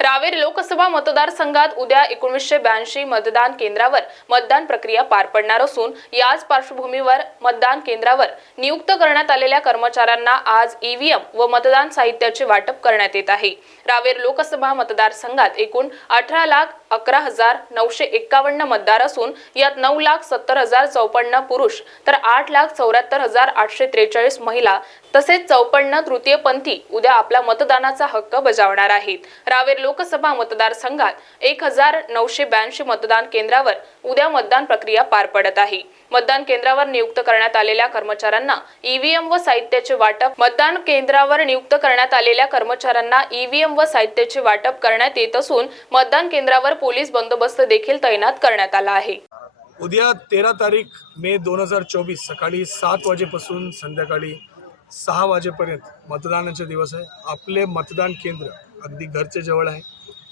रावेर लोकसभा मतदारसंघात उद्या 1982 मतदान केंद्रावर मतदान प्रक्रिया पार पडणार असून याच पार्श्वभूमीवर मतदान केंद्रावर नियुक्त करण्यात आलेल्या कर्मचाऱ्यांना आज ईव्हीएम व मतदान साहित्याचे वाटप करण्यात येत आहे। रावेर लोकसभा मतदारसंघात एकूण 18,11,951 मतदार असून यात 9,70,054 पुरुष तर 8,74,843 महिला तसेच 54 तृतीयपंथी उद्या आपला मतदानाचा हक्क बजावणार आहेत। रावेर लोकसभा मतदारसंघात 1982 मतदान केंद्रावर उद्या मतदान प्रक्रिया पार पडत आहे। मतदान केंद्रावर नियुक्त करण्यात आलेल्या कर्मचाऱ्यांना ईव्हीएम व साहित्याचे वाटप करण्यात येत असून मतदान केंद्रावर पोलीस बंदोबस्त देखील तैनात करण्यात आला आहे। उद्या 13 तारीख मे 2024 सकाळी 7 वाजेपासून संध्याकाळी 6 वाजेपर्यंत मतदानाचे दिवस आहे। आपले मतदान केंद्र अगदी घरचे जवळ आहे।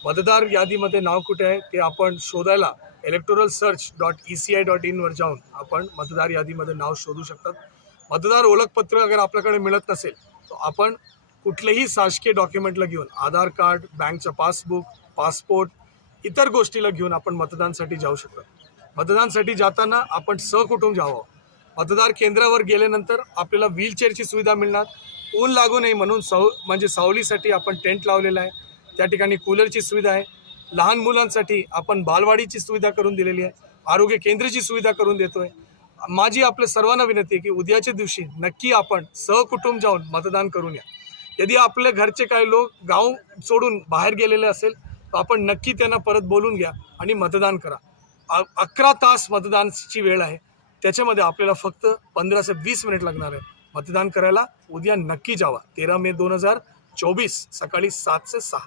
मतदार यादीमध्ये नाव कुठे आहे ते आपण शोधायला electoralsearch.eci.in वर जाऊन आपण मतदार यादीमध्ये नाव शोधू शकतात। मतदार ओळखपत्र अगर आपल्याकडे मिळत नसेल तर आपण कुठलेही शासकीय डॉक्युमेंटला घेऊन आधार कार्ड, बँकचं पासबुक, पासपोर्ट इतर गोष्टीला घेऊन आपण मतदानासाठी जाऊ शकतो। मतदानासाठी जाताना आपण सहकुटुंब जावं। मतदार केंद्रावर गेल्यानंतर आपल्याला व्हीलचेअरची सुविधा मिळणार। ऊन लागू नये म्हणून सावलीसाठी आपण टेंट लावलेला आहे। त्या ठिकाणी कूलरची सुविधा आहे। लहान मुलांसाठी आपण बालवाडीची सुविधा करून दिलेली आहे। आरोग्य केंद्राची सुविधा करून देतोय। माझी आपल्या सर्वांना विनंती आहे की उद्याच्या दिवशी नक्की आपण सहकुटुंब जाऊन मतदान करून या। यदि आपल्या घरचे काही लोक गाव सोडून बाहेर गेलेले असेल तर आपण नक्की त्यांना परत बोलून घ्या आणि मतदान करा। 11 तास मतदानाची वेळ आहे। त्याच्यामध्ये आपल्याला फक्त 15 ते 20 मिनिट लागणार आहे। मतदान करायला उद्या नक्की जावा। 13 मे 2024 सकाळी 7 ते 6।